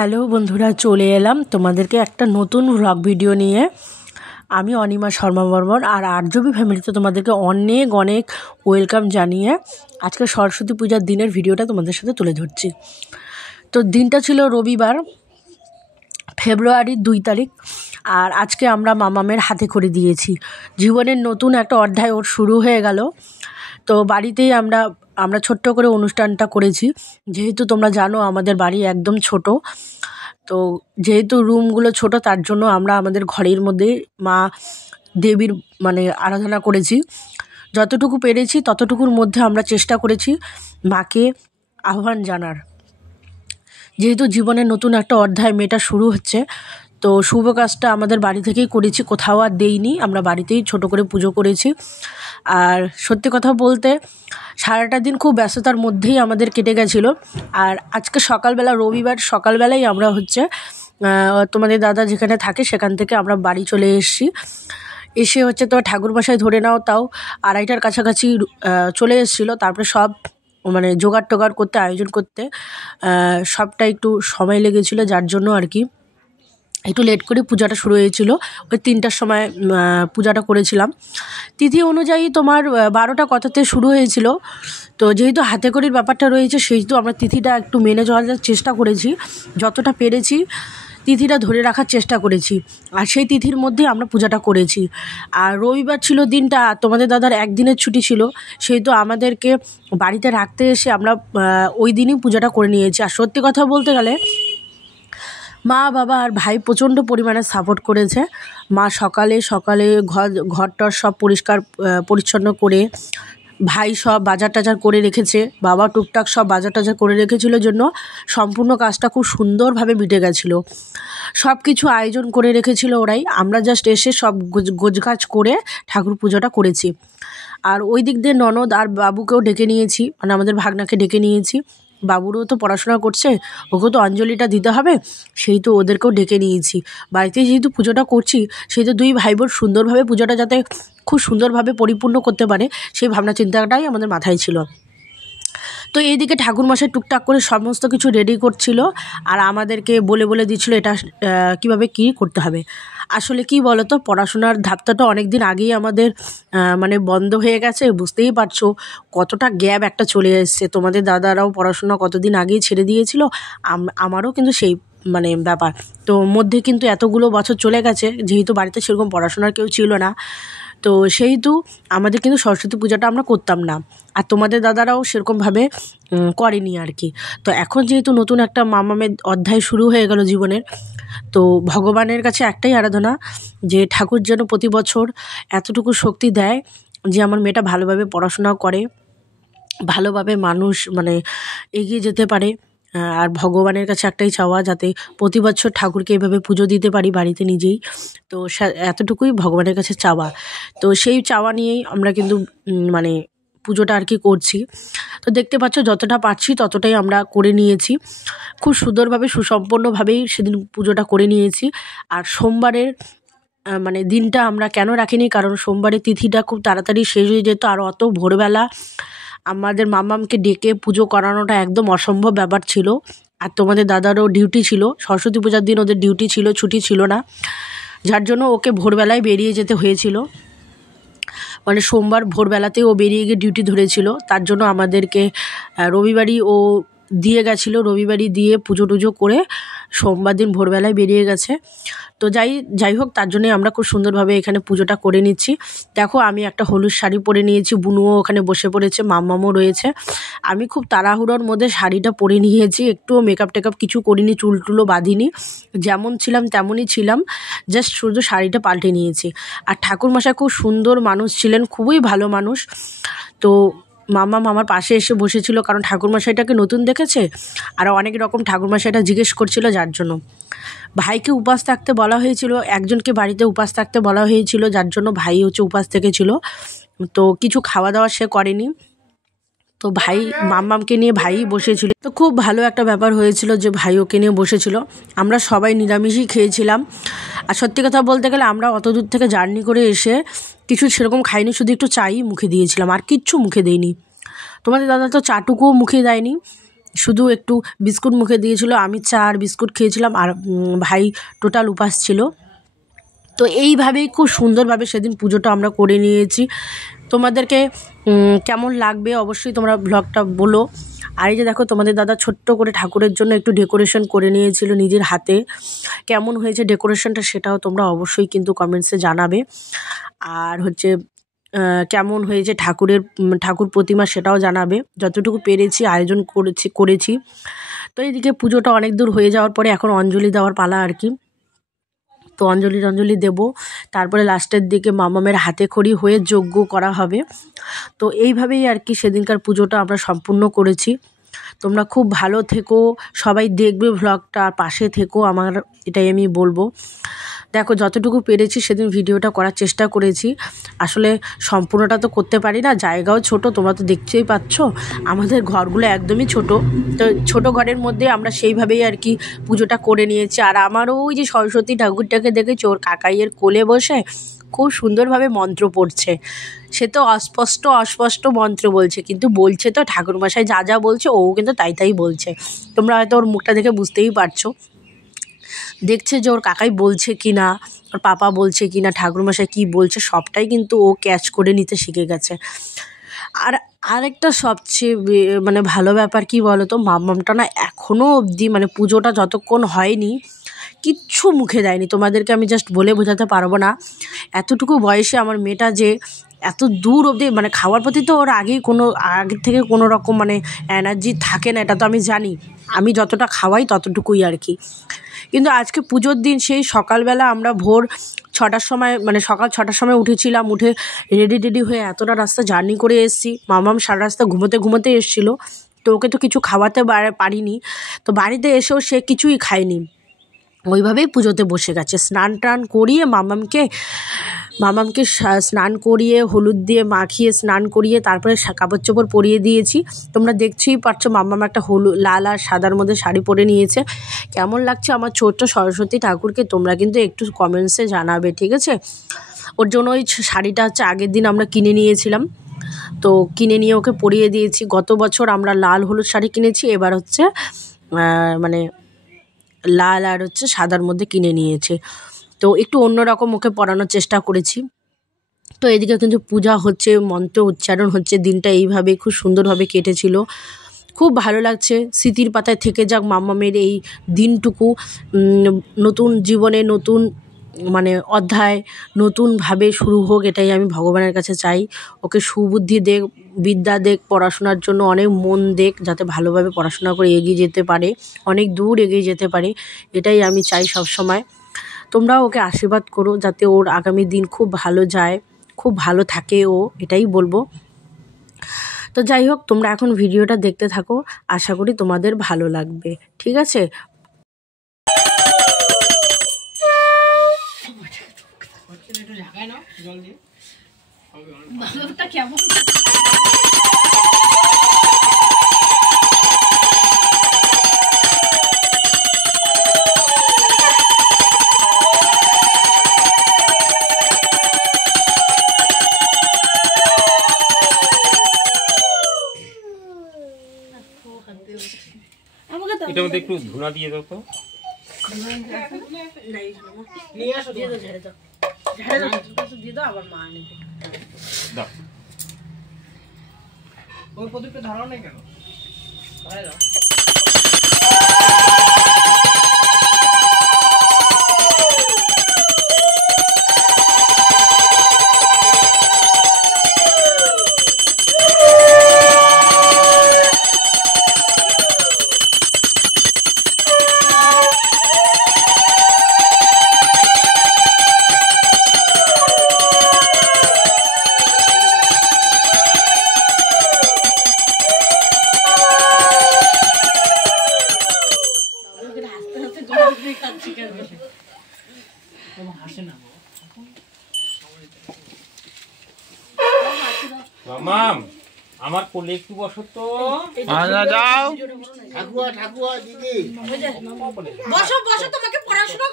Hello বন্ধুরা, চলে এলাম তোমাদেরকে একটা নতুন ব্লগ ভিডিও নিয়ে। আমি অনিমা শর্মা বর্মন আর আরজবি ফ্যামিলিতে তোমাদেরকে অনেক অনেক ওয়েলকাম জানিয়ে আজকে সরস্বতী পূজার দিনের ভিডিওটা তোমাদের সাথে তুলে ধরছি। তো দিনটা ছিল রবিবার, ফেব্রুয়ারির 2 তারিখ। আর আজকে আমরা মামামের হাতে করে দিয়েছি, জীবনের নতুন একটা অধ্যায় ওর শুরু হয়ে গেল। তো বাড়িতেই আমরা ছোট্ট করে অনুষ্ঠানটা করেছি, যেহেতু তোমরা জানো আমাদের বাড়ি একদম ছোট। তো যেহেতু রুমগুলো ছোট, তার জন্য আমরা আমাদের ঘরের মধ্যে মা দেবীর আরাধনা করেছি। যতটুকু পেরেছি ততটুকুর মধ্যে আমরা চেষ্টা করেছি মাকে আহ্বান জানার। যেহেতু জীবনের নতুন একটা অধ্যায় মেয়েটা শুরু হচ্ছে, তো শুভ কাজটা আমাদের বাড়ি থেকেই করেছি, কোথাও আর দেইনি, আমরা বাড়িতেই ছোট করে পুজো করেছি। আর সত্যি কথা বলতে সারাটা দিন খুব ব্যস্ততার মধ্যেই আমাদের কেটে গেছিলো। আর আজকে সকালবেলা, রবিবার সকালবেলাই আমরা তোমাদের দাদা যেখানে থাকে সেখান থেকে আমরা বাড়ি চলে এসে তো ঠাকুরমশাই ধরে নাও তাও 2:30টার কাছাকাছি চলে এসেছিলো। তারপরে সব জোগাড় টোগাড় করতে, আয়োজন করতে সবটা একটু সময় লেগেছিলো, যার জন্য আর কি একটু লেট করে পূজাটা শুরু হয়েছিল। ওই 3টার সময় পূজাটা করেছিলাম। তিথি অনুযায়ী তোমার 12টা কথাতে শুরু হয়েছিল। তো যেহেতু হাতে করির ব্যাপারটা রয়েছে, সেহেতু আমরা তিথিটা একটু মেনে চলার চেষ্টা করেছি, যতটা পেরেছি তিথিটা ধরে রাখার চেষ্টা করেছি। আর সেই তিথির মধ্যেই আমরা পূজাটা করেছি। আর রবিবার ছিল দিনটা, তোমাদের দাদার একদিনের ছুটি ছিল, সেহেতু আমাদেরকে বাড়িতে রাখতে এসে আমরা ওই দিনই পূজাটা করে নিয়েছি। আর সত্যি কথা বলতে গেলে মা, বাবা আর ভাই প্রচণ্ড পরিমাণে সাপোর্ট করেছে। মা সকালে ঘরটর সব পরিষ্কার পরিচ্ছন্ন করে, ভাই সব বাজার টাজার করে রেখেছে, বাবা টুকটাক সব বাজার টাজার করে রেখেছিল, জন্য সম্পূর্ণ কাজটা খুব সুন্দরভাবে মিটে গেছিলো। সব কিছু আয়োজন করে রেখেছিল ওরাই, আমরা জাস্ট এসে সব গোছগাছ করে ঠাকুর পুজোটা করেছি। আর ওই দিক দিয়ে ননদ আর বাবুকেও ডেকে নিয়েছি, আমাদের ভাগনাকে ডেকে নিয়েছি। বাবুরও তো পড়াশোনা করছে, ওকেও তো অঞ্জলিটা দিতে হবে, সেই তো ওদেরকেও ডেকে নিয়েছি। বাড়িতে যেহেতু পুজোটা করছি, সেই তো 2 ভাই বোন সুন্দরভাবে পুজোটা যাতে খুব সুন্দরভাবে পরিপূর্ণ করতে পারে, সেই ভাবনা চিন্তাটাই আমাদের মাথায় ছিল। তো এইদিকে ঠাকুরমশাই টুকটাক করে সমস্ত কিছু রেডি করছিল, আর আমাদেরকে বলে দিচ্ছিল এটা কিভাবে কি করতে হবে। আসলে কি বলো তো, পড়াশোনার ধাপটাটা অনেক দিন আগেই আমাদের বন্ধ হয়ে গেছে। বুঝতেই পারছো কতটা গ্যাপ একটা চলে এসছে। তোমাদের দাদারাও পড়াশোনা কতদিন আগেই ছেড়ে দিয়েছিল, আমারও কিন্তু সেই ব্যাপার। তো মধ্যে কিন্তু এতগুলো বছর চলে গেছে, যেহেতু বাড়িতে সেরকম পড়াশোনার কেউ ছিল না, তো সেহেতু আমাদের কিন্তু সরস্বতী পূজাটা আমরা করতাম না। আর তোমাদের দাদারাও সেরকমভাবে করেনি আর কি। তো এখন যেহেতু নতুন একটা মামামের অধ্যায় শুরু হয়ে গেল জীবনের, তো ভগবানের কাছে একটাই আরাধনা, যে ঠাকুর যেন প্রতি বছর এতটুকু শক্তি দেয় যে আমার মেয়েটা ভালোভাবে পড়াশোনা করে, ভালোভাবে মানুষ এগিয়ে যেতে পারে। আর ভগবানের কাছে একটাই চাওয়া, যাতে প্রতি বছর ঠাকুরকে এভাবে পুজো দিতে পারি বাড়িতে নিজেই। তো এতটুকুই ভগবানের কাছে চাওয়া। তো সেই চাওয়া নিয়েই আমরা কিন্তু পুজোটা আর কি করছি। তো দেখতে পাচ্ছ যতটা পারছি ততটাই আমরা করে নিয়েছি, খুব সুন্দরভাবে সুসম্পন্নভাবেই সেদিন পুজোটা করে নিয়েছি। আর সোমবারের দিনটা আমরা কেন রাখিনি, কারণ সোমবারের তিথিটা খুব তাড়াতাড়ি শেষ হয়ে যেত, আর অত ভোরবেলা আমাদের মামামকে ডেকে পুজো করানোটা একদম অসম্ভব ব্যাপার ছিল। আর তোমাদের দাদারও ডিউটি ছিল, সরস্বতী পূজার দিন ওদের ডিউটি ছিল, ছুটি ছিল না, যার জন্য ওকে ভোরবেলায় বেরিয়ে যেতে হয়েছিল। সোমবার ভোরবেলাতেই ও বেরিয়ে গিয়ে ডিউটি ধরেছিল, তার জন্য আমাদেরকে রবিবারই ও দিয়ে গেছিলো। রবিবারই দিয়ে পুজো টুজো করে সোমবার দিন ভোরবেলায় বেরিয়ে গেছে। তো যাই হোক, তার জন্যই আমরা খুব সুন্দরভাবে এখানে পুজোটা করে নিচ্ছি। দেখো আমি একটা হলুদ শাড়ি পরে নিয়েছি, বুনুও ওখানে বসে পড়েছে, মাম্মামও রয়েছে। আমি খুব তাড়াহুড়োর মধ্যে শাড়িটা পরে নিয়েছি, একটুও মেকআপ টেকআপ কিছু করিনি, চুল টুলও বাঁধিনি, যেমন ছিলাম তেমনই ছিলাম, জাস্ট শুধু শাড়িটা পাল্টে নিয়েছি। আর ঠাকুরমশাই খুব সুন্দর মানুষ ছিলেন, খুবই ভালো মানুষ। তো মাম্মাম আমার পাশে এসে বসেছিল, কারণ ঠাকুরমশাইটাকে নতুন দেখেছে, আর অনেক রকম ঠাকুরমশাইটা জিজ্ঞেস করছিল, যার জন্য ভাইকে উপাস থাকতে বলা হয়েছিল, একজনকে বাড়িতে উপাস থাকতে বলা হয়েছিল, যার জন্য ভাই উপাস থেকেছিল। তো কিছু খাওয়া দাওয়া সে করেনি, তো ভাই মাম্মামকে নিয়ে ভাই বসেছিল। তো খুব ভালো একটা ব্যাপার হয়েছিল যে ভাই ওকে নিয়ে বসেছিল। আমরা সবাই নিরামিষই খেয়েছিলাম। আর সত্যি কথা বলতে গেলে আমরা অত দূর থেকে জার্নি করে এসে কিছু সেরকম খাইনি, শুধু একটু চাই মুখে দিয়েছিলাম, আর কিচ্ছু মুখে দেইনি। তোমাদের দাদা তো চাটুকুও মুখে দেয়নি, শুধু একটু বিস্কুট মুখে দিয়েছিল, আমি চা আর বিস্কুট খেয়েছিলাম, আর ভাই টোটাল উপাস ছিল। তো এইভাবেই খুব সুন্দরভাবে সেদিন পুজোটা আমরা করে নিয়েছি। তোমাদেরকে কেমন লাগবে অবশ্যই তোমরা ব্লগটা বলো। আর এই যে দেখো, তোমাদের দাদা ছোট্ট করে ঠাকুরের জন্য একটু ডেকোরেশন করে নিয়েছিল নিজের হাতে। কেমন হয়েছে ডেকোরেশনটা সেটাও তোমরা অবশ্যই কিন্তু কমেন্টসে জানাবে। আর হচ্ছে কেমন হয়েছে ঠাকুর প্রতিমা সেটাও জানাবে। যতটুকু পেরেছি আয়োজন করেছি। তো এইদিকে পুজোটা অনেক দূর হয়ে যাওয়ার পরে এখন অঞ্জলি দেওয়ার পালা আর কি। তো অঞ্জলি দেবো, তারপরে লাস্টের দিকে মামামের হাতে খড়ি হয়ে যজ্ঞ করা হবে। তো এইভাবেই আর কি সেদিনকার পুজোটা আমরা সম্পূর্ণ করেছি। তোমরা খুব ভালো থেকো, সবাই দেখবে ভ্লগটা, পাশে থেকো, আমার এটাই আমি বলবো। দেখো যতটুকু পেরেছি সেদিন ভিডিওটা করার চেষ্টা করেছি। আসলে সম্পূর্ণটা তো করতে পারি না, জায়গাও ছোট, তোমরা তো দেখতেই পাচ্ছ আমাদের ঘরগুলো একদমই ছোট। তো ছোট ঘরের মধ্যে আমরা সেইভাবেই আর কি পুজোটা করে নিয়েছি। আর আমারও ওই যে সরস্বতী ঠাকুরটাকে দেখেছি, ওর কাকাইয়ের কোলে বসে খুব সুন্দরভাবে মন্ত্র পড়ছে। সে তো অস্পষ্ট মন্ত্র বলছে, কিন্তু বলছে তো ঠাকুরমশাই যা যা বলছে ও কিন্তু তাই বলছে। তোমরা হয়তো ওর মুখটা দেখে বুঝতেই পারছো, দেখছে যে ওর কাকাই বলছে কি না, ওর পাপা বলছে কি না, ঠাকুরমশাই কী বলছে সবটাই কিন্তু ও ক্যাচ করে নিতে শিখে গেছে। আর আরেকটা সবচেয়ে মানে ভালো ব্যাপার কি বলো তো, মাম্মামটা না এখনও অবধি মানে পুজোটা যতক্ষণ হয়নি কিচ্ছু মুখে দেয়নি। তোমাদেরকে আমি জাস্ট বলে বোঝাতে পারবো না, এতটুকু বয়সে আমার মেয়েটা যে এত দূর অবধি মানে খাওয়ার প্রতি তো ওর আগের থেকে কোনো রকম মানে এনার্জি থাকে না, এটা তো আমি জানি। আমি যতটা খাওয়াই ততটুকুই আর কি। কিন্তু আজকে পুজোর দিন সেই সকালবেলা আমরা ভোর 6টার সময় মানে সকাল 6টার সময় উঠেছিলাম, উঠে রেডি হয়ে এতটা রাস্তা জার্নি করে এসেছি। মামাম সারা রাস্তা ঘুমোতে এসেছিলো, তো ওকে তো কিছু খাওয়াতে পারিনি। তো বাড়িতে এসেও সে কিছুই খায়নি, ওইভাবেই পুজোতে বসে গেছে। স্নান টান করিয়ে মামামকে স্নান করিয়ে হলুদ দিয়ে মাখিয়ে স্নান করিয়ে তারপরে কাপড় চোপড় পরিয়ে দিয়েছি। তোমরা দেখতেই পাচ্ছ মামাম একটা লাল আর সাদার মধ্যে শাড়ি পরে নিয়েছে। কেমন লাগছে আমার ছোট্ট সরস্বতী ঠাকুরকে তোমরা কিন্তু একটু কমেন্টসে জানাবে, ঠিক আছে? ওর জন্য ওই শাড়িটা হচ্ছে আগের দিন আমরা কিনে নিয়েছিলাম, তো কিনে নিয়ে ওকে পরিয়ে দিয়েছি। গত বছর আমরা লাল হলুদ শাড়ি কিনেছি, এবার হচ্ছে মানে লাল আর হচ্ছে সাদার মধ্যে কিনে নিয়েছে। তো একটু অন্যরকম ওকে পরানোর চেষ্টা করেছি। তো এদিকে কিন্তু পূজা হচ্ছে, মন্ত্র উচ্চারণ হচ্ছে, দিনটা এইভাবে খুব সুন্দরভাবে কেটেছিল। খুব ভালো লাগছে, স্মৃতির পাতায় থেকে যাক মাম্মামের এই দিনটুকু। নতুন জীবনে নতুন মানে অধ্যায় নতুনভাবে শুরু হোক, এটাই আমি ভগবানের কাছে চাই। ওকে সুবুদ্ধি দেখ, বিদ্যা দেখ, পড়াশোনার জন্য অনেক মন দেখ, যাতে ভালোভাবে পড়াশোনা করে এগিয়ে যেতে পারে, অনেক দূর এগিয়ে যেতে পারে, এটাই আমি চাই সব সময়। তোমরাও ওকে আশীর্বাদ করো যাতে ওর আগামী দিন খুব ভালো যায়, খুব ভালো থাকে ও, এটাই বলবো। তো যাই হোক, তোমরা এখন ভিডিওটা দেখতে থাকো, আশা করি তোমাদের ভালো লাগবে, ঠিক আছে? এটার মধ্যে একটু ধুনা দিয়ে দাও তো। আবার মা নেবে দাও। ওই প্রদীপটা ধরাও নাই কেন? মামাম আমার কোলে একটু বসো তো। যাও ঠাকুয়া দিদি বসো তোমাকে পড়াশোনা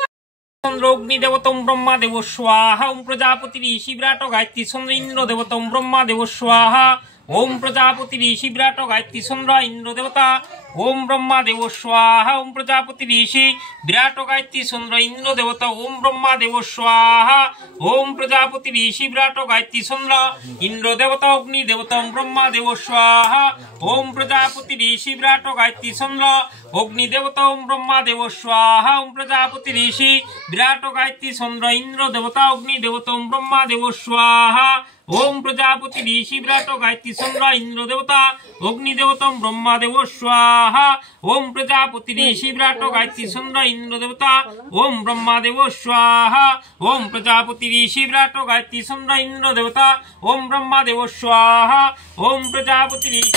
চন্দ্র অগ্নি দেবতম ব্রহ্মা দেব স্বাহা। ওম প্রজাপতি শিবরাট গায়ত্রী চন্দ্র ইন্দ্র দেবতম ব্রহ্মা দেব স্বাহা। ওম প্রজাপতি ঋষি বিরাট গায়ত্রী চন্দ্র ইন্দ্র দেবতা ওম ব্রহ্মা দেব স্বাহা ওম প্রজাপতি ঋষি বিরাট গায়ত্রী চন্দ্র ইন্দ্র দেবতা ওম ব্রহ্মা দেব স্বাহা ওম প্রজাপতি ঋষি বিরাট গায়ত্রী চন্দ্র ইন্দ্র দেবতা অগ্নি দেবতা ওম ব্রহ্মা দেব স্বাহা ওম প্রজাপতি ঋষি বিরাট গায়ত্রী চন্দ্র অগ্নি দেবতা ওম ব্রহ্মা দেব স্বাহা ওম প্রজাপতি ঋষি বিরাট গায়ত্রী চন্দ্র ইন্দ্র দেবতা অগ্নি দেবতা ওম ব্রহ্মা দেব স্বাহা ওম প্রজাপতি ঋষি বিরাট গায়ত্রী চন্দ্র ইন্দ্র দেবতা অগ্নি দেবতা ওম ব্রহ্মা দেব স্বাহা ওম প্রজাপতি ঋষি বিরাট গায়ত্রী চন্দ্র ইন্দ্র দেবতা ওম ব্রহ্মা দেব স্বাহা ওম প্রজাপতি ঋষি বিরাট গায়ত্রী চন্দ্র ইন্দ্র দেবতা ওম ব্রহ্মা দেব স্বাহা ওম প্রজাপতি ঋষি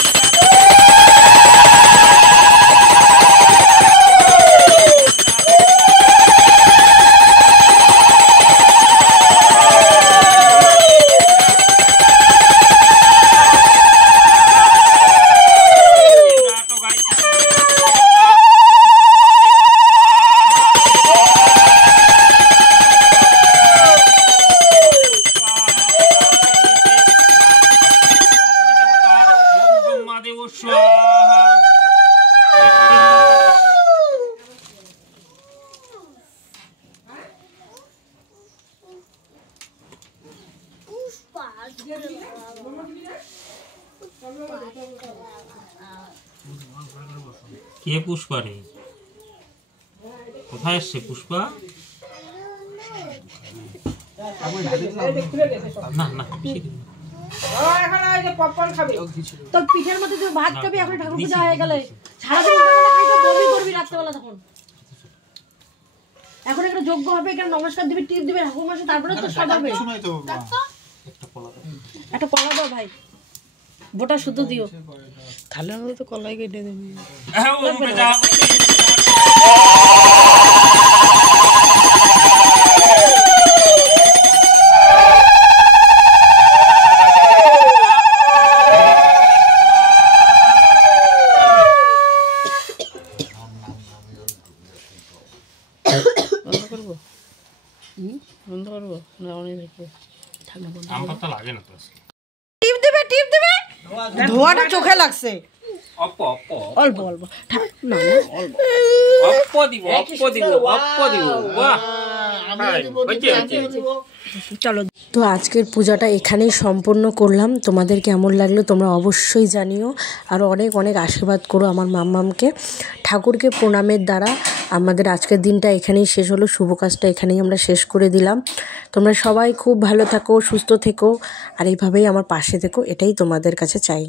কে পুষ্পা রে কোথায় আসছে পুষ্পা না না তোর পিঠের মধ্যে তুই ভাত খাবি এখন ঠাকুর পূজা হয়ে গেলে সারাদিন খাইতে বমি করবি রাত্রেবেলা তখন এখন একটা যোগ্য হবে এখানে নমস্কার দিবি টিপ দিবি ঠাকুর মাসে তারপরে তো সব হবে একটা কলা দাও ভাই বোটা শুদ্ধ দিও তাহলে আমরা তো কলাই কেটে দেবো বন্ধ করবো না অনেক দেখবো আমটা লাগে না তো টিপ দিবে ধোয়াটা চোখে লাগছে অল্প অল্প অল্প না অল্প অল্প দিব বাহ চলো তো আজকের পূজাটা এখানেই সম্পন্ন করলাম তোমাদের কেমন লাগলো তোমরা অবশ্যই জানিও আর অনেক অনেক আশীর্বাদ করো আমার মাম্মামকে ঠাকুরকে প্রণামের দ্বারা আমাদের আজকের দিনটা এখানেই শেষ হলো শুভ কাজটা এখানেই আমরা শেষ করে দিলাম তোমরা সবাই খুব ভালো থাকো সুস্থ থেকো আর এইভাবেই আমার পাশে থেকো এটাই তোমাদের কাছে চাই।